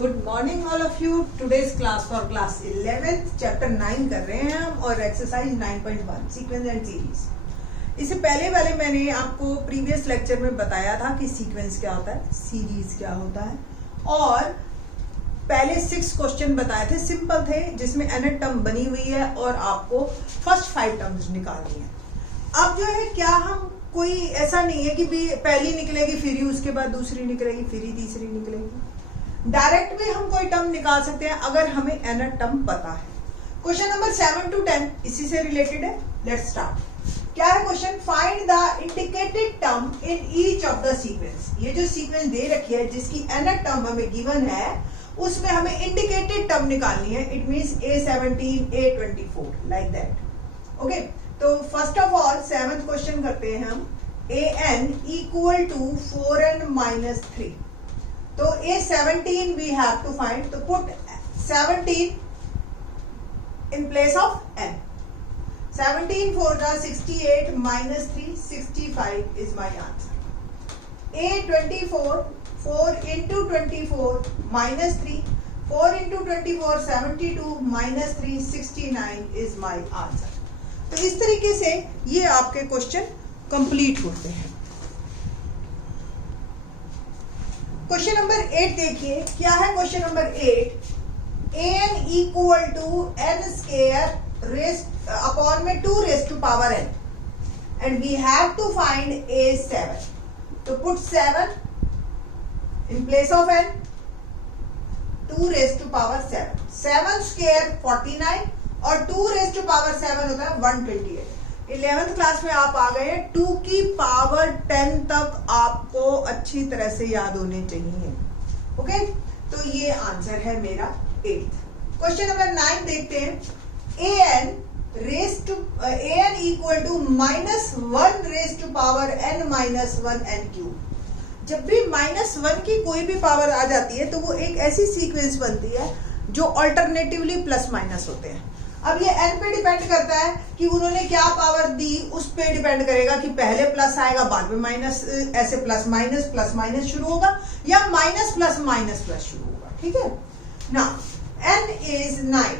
Good morning all of you. Today's class for class 11th chapter 9 कर रहे हैं हम और एक्सरसाइज 9.1 सीक्वेंस एंड सीरीज। इससे पहले वाले मैंने आपको प्रीवियस लेक्चर में बताया था कि सीक्वेंस क्या होता है, सीरीज क्या होता है, और पहले 6 क्वेश्चन बताए थे, सिंपल थे, जिसमें nth टर्म बनी हुई है और आपको फर्स्ट 5 टर्म्स निकालनी है। अब जो है क्या हम कोई ऐसा नहीं है कि भी पहली निकलेगी फिर ही उसके बाद दूसरी निकलेगी फिर ही तीसरी निकलेगी। डायरेक्ट भी हम कोई टर्म निकाल सकते हैं अगर हमें nth टर्म पता है। क्वेश्चन नंबर 7 to 10 इसी से रिलेटेड है। Let's start. क्या है question? Find the indicated term in each of the sequence. ये जो सीक्वेंस दे रखी है जिसकी nth टर्म हमें गिवन है उसमें हमें इंडिकेटेड टर्म निकालनी है। It means A17 A24 like that. Okay, तो first of all 7th question करते हैं हम। an equal to 4n-3। तो A17 we have to find, तो put 17 in place of n. 17 4 का 68 minus 3 65 is my answer. A24 4 into 24 minus 3 4 into 24 72 minus 3 69 is my answer. तो इस तरीके से ये आपके क्वेश्चन कंप्लीट होते हैं। क्वेश्चन नंबर 8 देखिए, क्या है question number 8? an equal to n square raised upon में 2 raised to power n and we have to find a7। तो put 7 in place of n, 2 raised to power 7। 7 square 49 और 2 raised to power 7 होता है 128। 11th class में आप आ गए, 2 की power 10 तक आपको अच्छी तरह से याद होने चाहिए। ओके, तो ये आंसर है मेरा 8th। क्वेश्चन नंबर 9 देखते हैं। an equal to -1 raise to power n minus 1 n cube. जब भी -1 की कोई भी पावर आ जाती है तो वो एक ऐसी सीक्वेंस बनती है जो अल्टरनेटिवली प्लस माइनस होते हैं। अब ये n पे डिपेंड करता है कि उन्होंने क्या पावर दी, उस पे डिपेंड करेगा कि पहले प्लस आएगा बाद में माइनस, ऐसे प्लस माइनस शुरू होगा या माइनस प्लस शुरू होगा। ठीक है ना। n इज 9,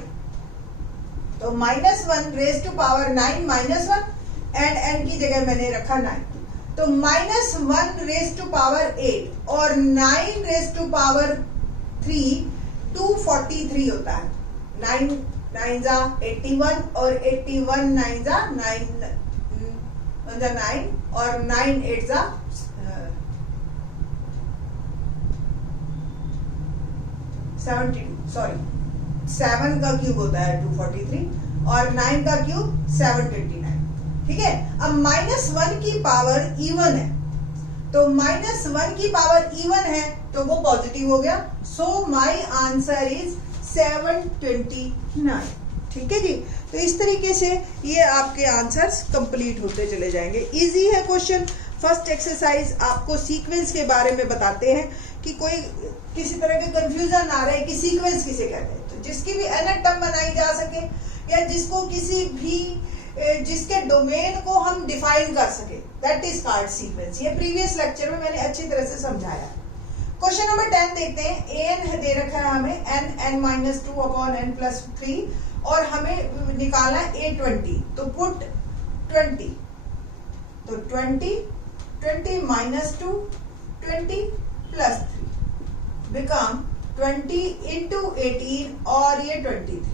तो -1 raise to power 9 -1 and n की जगह मैंने रखा 9। तो -1 रेज टू पावर 8 और 9 रेज टू पावर 3 243 होता है। 9 9 जा 81 और 81 9 जा 9 और 9 8 जा 72। सॉरी, 7 का क्यूब होता है 243 और 9 का क्यूब 729। ठीक है। अब -1 की पावर इवन है, तो -1 की पावर इवन है तो वो पॉजिटिव हो गया। So my answer is 729। ठीक है जी। तो इस तरीके से ये आपके आंसर्स कंप्लीट होते चले जाएंगे। इजी है क्वेश्चन। फर्स्ट एक्सरसाइज आपको सीक्वेंस के बारे में बताते हैं कि कोई किसी तरह के कंफ्यूजन आ रहा है कि सीक्वेंस किसे कहते हैं, तो जिसकी भी nth टर्म बनाई जा सके या जिसको किसी भी जिसके डोमेन को हम डिफाइन कर सके, दैट इज कॉल्ड सीक्वेंस। ये प्रीवियस लेक्चर में मैंने अच्छी तरह से समझाया। क्वेश्चन नंबर 10 देखते हैं। an दे रखा है हमें n-2 अपॉन n+3 और हमें निकालना है a20। तो पुट 20, तो 20 minus 2 20 plus 3 बिकम 20 into 18 और ये 23।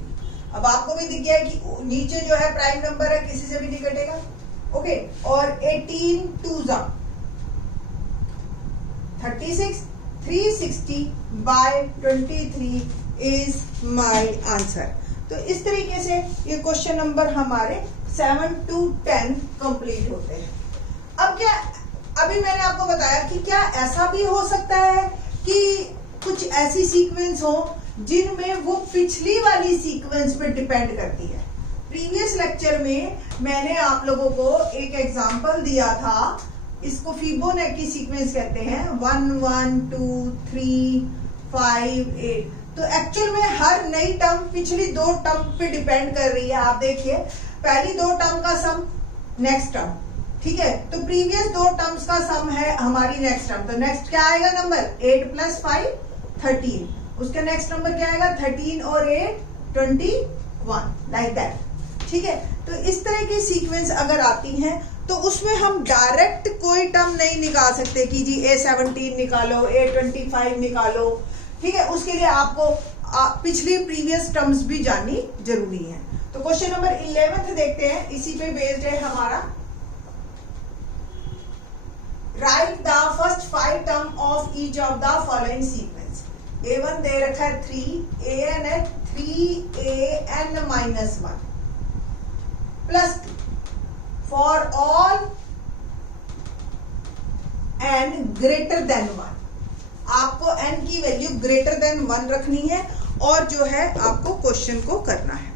अब आपको भी दिख गया कि नीचे जो है प्राइम नंबर है, किसी से भी नहीं कटेगा। ओके, और 18 2 जा 36 360 by 23 is my answer। तो इस तरीके से ये क्वेश्चन नंबर हमारे 7 to 10 कंप्लीट होते हैं। अब क्या, अभी मैंने आपको बताया कि क्या ऐसा भी हो सकता है कि कुछ ऐसी सीक्वेंस हो जिनमें वो पिछली वाली सीक्वेंस पे डिपेंड करती है। प्रीवियस लेक्चर में मैंने आप लोगों को एक एग्जांपल दिया था, इसको फिबोनाची सीक्वेंस कहते हैं। 1 1 2 3 5 8। तो एक्चुअल में हर नई टर्म पिछली 2 टर्म पे डिपेंड कर रही है। आप देखिए, पहली 2 टर्म का सम नेक्स्ट टर्म, ठीक है, तो प्रीवियस 2 टर्म्स का सम है हमारी नेक्स्ट टर्म। तो नेक्स्ट क्या आएगा नंबर 8 + 5 13 उसका नेक्स्ट नंबर क्या आएगा 13 और 8 21 लाइक दैट। ठीक है, तो इस तरह की सीक्वेंस अगर आती हैं तो उसमें हम डायरेक्ट कोई टर्म नहीं निकाल सकते कि जी A17 निकालो, A25 निकालो। ठीक है, उसके लिए आपको पिछली प्रीवियस टर्म्स भी जाननी जरूरी है। तो क्वेश्चन नंबर 11 देखते हैं, इसी पे बेस्ड है हमारा। Right the first 5 term of each of the following sequence. A1 दे रखा है 3, AN है 3AN -1 +2 for all n greater than 1। आपको n की वैल्यू ग्रेटर देन 1 रखनी है और जो है आपको क्वेश्चन को करना है।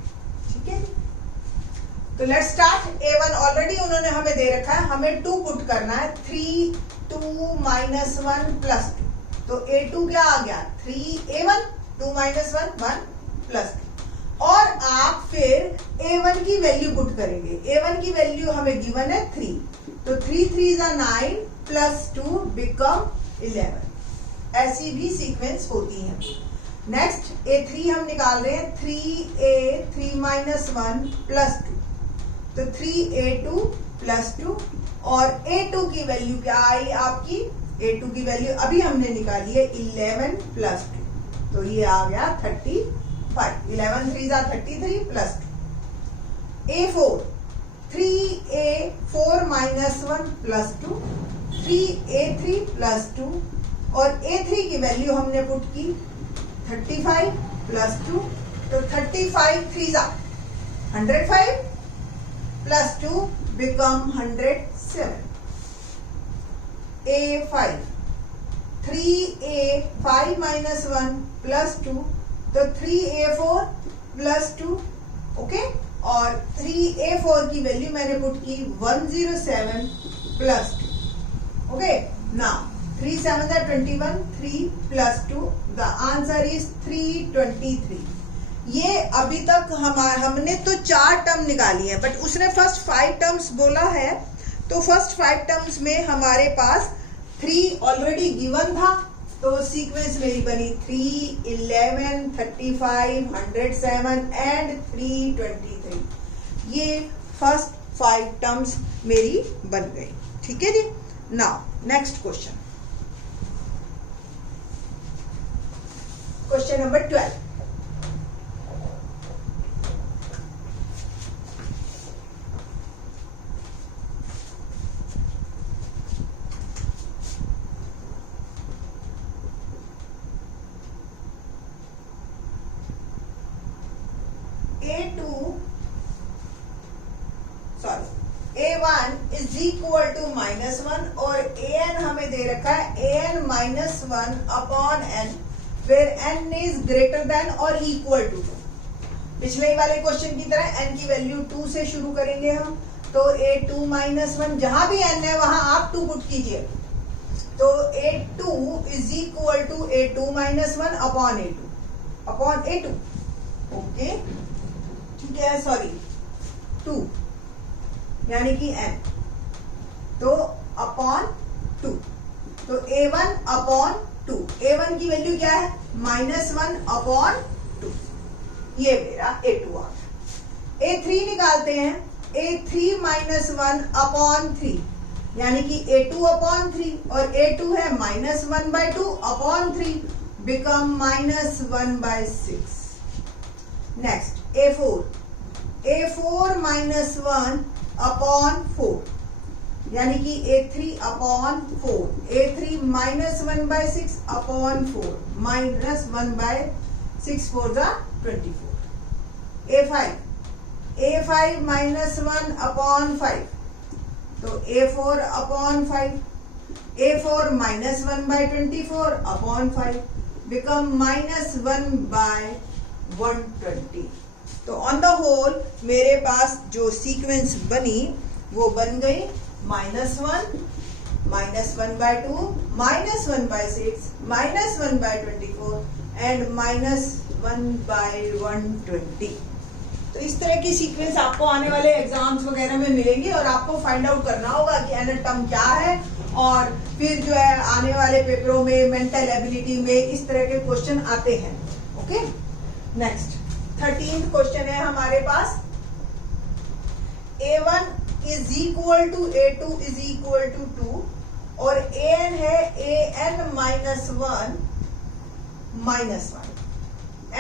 ठीक है, तो लेट्स स्टार्ट। A1 ऑलरेडी उन्होंने हमें दे रखा है, हमें 2 पुट करना है। 3 2 -1 +2, तो A2 क्या आ गया 3A1, 2 -1 1 +2। और आप फिर A1 की वैल्यू पुट करेंगे। A1 की वैल्यू हमें गिवन है 3, तो 3 3 9 +2 बिकम 11। ऐसी भी सीक्वेंस होती है। नेक्स्ट A3 हम निकाल रहे हैं 3A 3 -1 +2, तो 3A2 +2 और A2 की वैल्यू क्या आई आपकी, A2 की वैल्यू अभी हमने निकाली है 11 +2, तो ये आ गया 35। 11 3 33 +2। A4 3A4 -1 +2, 3A3 +2 और A3 की वैल्यू हमने पुट की 35 +2, तो 35 3 105 +2 बिकम 107। A5 3A5 -1 +2, तो 3A4 +2 ओके, और 3A4 की वैल्यू मैंने पुट की 107 +2 okay. Now 3 7 21, 3 +2, the answer is 323। ये अभी तक हमने तो 4 टर्म निकाली है, बट उसने फर्स्ट 5 टर्म्स बोला है, तो फर्स्ट 5 टर्म्स में हमारे पास 3 ऑलरेडी गिवन था, तो सीक्वेंस मेरी बनी 3 11 35 107 एंड 323। ये फर्स्ट 5 टर्म्स मेरी बन गई। ठीक है जी। Now next question, question number 12। A1 is equal to -1 और AN हमें दे रखा है AN -1 upon n, where n is greater than और इक्वल टू 2। पिछले वाले क्वेश्चन की तरह n की वैल्यू 2 से शुरू करेंगे हम, तो A2 -1 जहां भी n है वहां आप 2 पुट कीजिए, तो A2 is equal to A2 -1 upon A2 okay. ठीक है, सॉरी 2 यानी कि n, तो अपॉन 2, तो A1 अपॉन 2। A1 की वैल्यू क्या है -1 अपॉन 2, ये मेरा A2 आ गया। A3 निकालते हैं, A3 -1 अपॉन 3 यानी कि A2 अपॉन 3 और A2 है -1/2 upon 3 become -1/6। Next A4 -1 upon 4 यानी कि A3 upon 4, A3 -1/6 upon 4, -1/6 4 24। A5 -1 upon 5, तो A4 upon 5, A4 -1/24 upon 5 become -1/120। तो ऑन द होल मेरे पास जो सीक्वेंस बनी वो बन गई -1 -1/2 -1/6 -1/24 एंड -1/120। तो इस तरह की सीक्वेंस आपको आने वाले एग्जाम्स वगैरह में मिलेंगी और आपको फाइंड आउट करना होगा कि एन टर्म क्या है और फिर जो है आने वाले पेपरों में मेंटल एबिलिटी में इस तरह के क्वेश्चन आते हैं। ओके, नेक्स्ट 13th क्वेश्चन है हमारे पास, A1 is equal to A2 is equal to 2 और an है an minus 1 minus 1,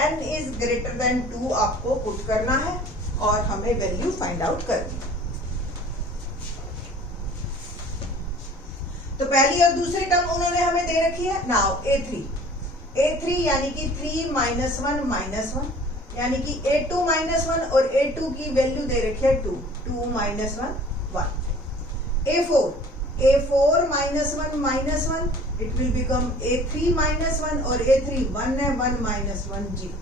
n is greater than 2 आपको पुट करना है और हमें वैल्यू फाइंड आउट करनी है। तो पहली और दूसरी टर्म उन्होंने हमें दे रखी है। नाउ A3 यानी कि 3 माइनस 1 माइनस 1, यानी कि A2 माइनस 1 और A2 की वैल्यू दे रखी है 2 minus 1 1। A4 minus 1 minus 1, it will become A3 minus 1 और A3 1 है, 1 minus 1 0।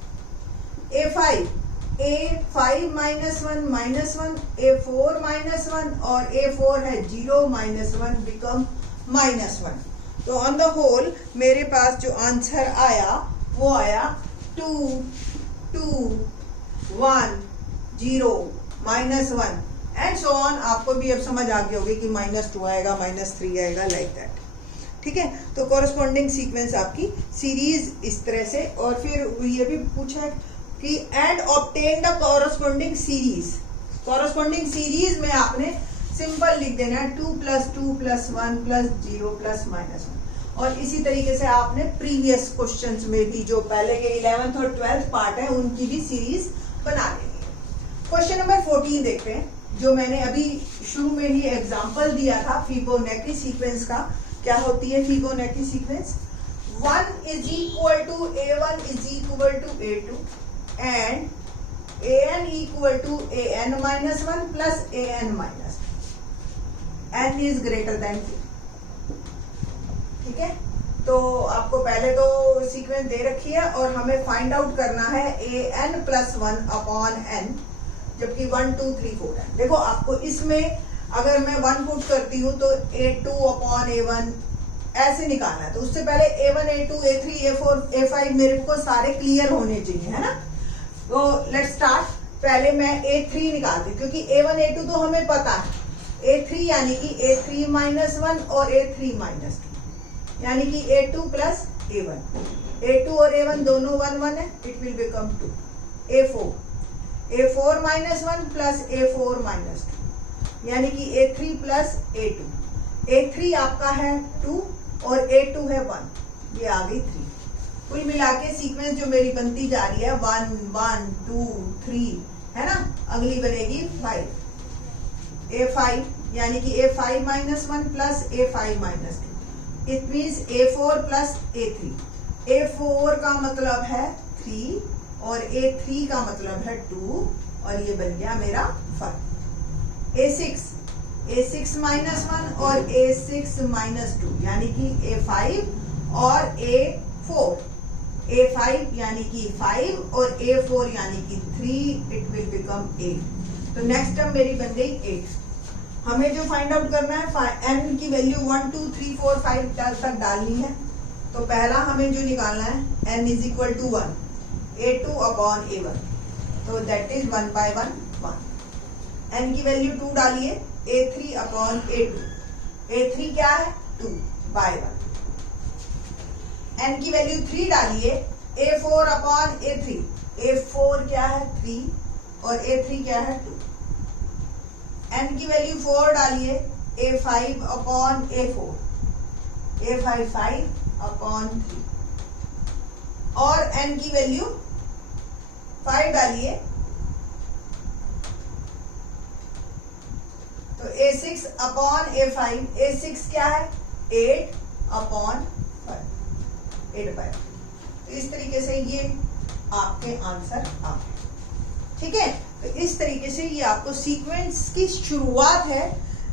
A5 minus 1 minus 1, A4 minus 1 और A4 है 0 माइनस 1 बिकम माइनस 1। तो ऑन द होल मेरे पास जो आंसर आया वो आया 2 2 1 0 माइनस 1 एंड सो ऑन। आपको भी अब समझ आ गई होगी कि -2 आएगा, -3 आएगा, लाइक दैट। ठीक है, तो कॉरस्पॉन्डिंग सीक्वेंस आपकी सीरीज इस तरह से। और फिर ये भी पूछा है कि and obtain the corresponding series. Corresponding series में आपने सिंपल लिख देना है 2 + 2 + 1 + 0 + -1। और इसी तरीके से आपने प्रीवियस क्वेश्चंस में भी जो पहले के 11th और 12th पार्ट है उनकी भी सीरीज बना लेंगे। क्वेश्चन नंबर 14 देखते हैं, जो मैंने अभी शुरू में ही एग्जांपल दिया था फिबोनाची सीक्वेंस का। क्या होती है Fibonacci sequence? 1 = A1 = A2 and an = an minus 1 plus an minus 1, n is greater than 2। ठीक है, तो आपको पहले तो सीक्वेंस दे रखी है और हमें फाइंड आउट करना है an + 1 upon n, जबकि 1 2 3 4 है। देखो आपको इसमें अगर मैं 1 पुट करती हूँ तो A2 upon A1 ऐसे निकालना है। तो उससे पहले A1 A2 A3 A4 A5 मेरे को सारे क्लियर होने चाहिए, है ना। तो लेट्स स्टार्ट। पहले मैं A3 निकालती हूँ क्योंकि A1 A2 तो हमें पता है। A3 यानी कि A3 - 1 और A3 - 2 यानी कि A2 + A1। A2 और A1 दोनों 1 1 है, it will become 2। A4 - 1 plus A4 - 2 यानी कि A3 + A2। A3 आपका है 2 और A2 है 1, ये आ गई 3। कुल मिला के सीक्वेंस जो मेरी बनती जा रही है 1 1 2 3 है ना। अगली बनेगी 5। A5 यानी कि A5 - 1 plus A5 - 2, it means A4 + A3। A4 का मतलब है 3 और A3 का मतलब है 2 और ये बन गया मेरा 5। A6 - 1 और A6 - 2 यानी कि A5 और A4। A5 यानी कि 5 और A4 यानी कि 3, इट विल बिकम 8। तो नेक्स्ट टर्म मेरी बन गई 8। हमें जो फाइंड आउट करना है n की वैल्यू 1 2 3 4 5 तक डालनी है। तो पहला हमें जो निकालना है n = 1 A2 upon A1, तो दैट इज 1 by 1 1। n की वैल्यू 2 डालिए A3 upon A2, A3 क्या है 2 by 1। n की वैल्यू 3 डालिए A4 upon A3, A4 क्या है 3 और A3 क्या है 2। n की वैल्यू 4 डालिए A5 upon A4, A5 5 upon 3 और n की वैल्यू 5 डालिए तो A6 upon A5, A6 क्या है 8 upon 5, 8 by 5। तो इस तरीके से ये आपके आंसर आ गए। ठीक है, तो इस तरीके से ये आपको सीक्वेंस की शुरुआत है।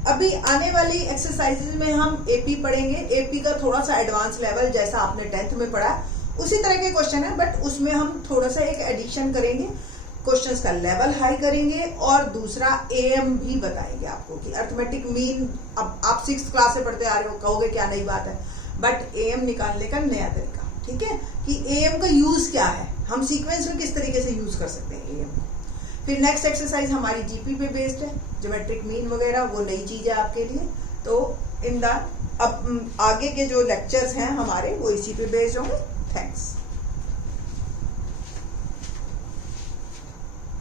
अभी आने वाली एक्सरसाइजेज में हम एपी पढ़ेंगे। एपी का थोड़ा सा एडवांस लेवल जैसा आपने 10th में पढ़ा उसी तरह के क्वेश्चन है, बट उसमें हम थोड़ा सा एक एडिक्शन करेंगे, क्वेश्चंस का लेवल हाई करेंगे और दूसरा एएम भी बताएंगे आपको कि अर्थमेटिक मीन। अब आप 6th क्लास से पढ़ते आ रहे हो, कहोगे क्या नई बात है, बट एएम निकालने का नया तरीका। ठीक है, कि एएम का यूज क्या है, हम सीक्वेंस में किस तरीके से यूज कर सकते हैं एएम। फिर नेक्स्ट एक्सरसाइज हमारी जीपी पे बेस्ड है, ज्योमेट्रिक मीन वगैरह, वो नई चीज है आपके लिए। तो इन द अब आगे के जो लेक्चर्स हैं हमारे वो इसी पे बेस्ड होंगे। थैंक्स।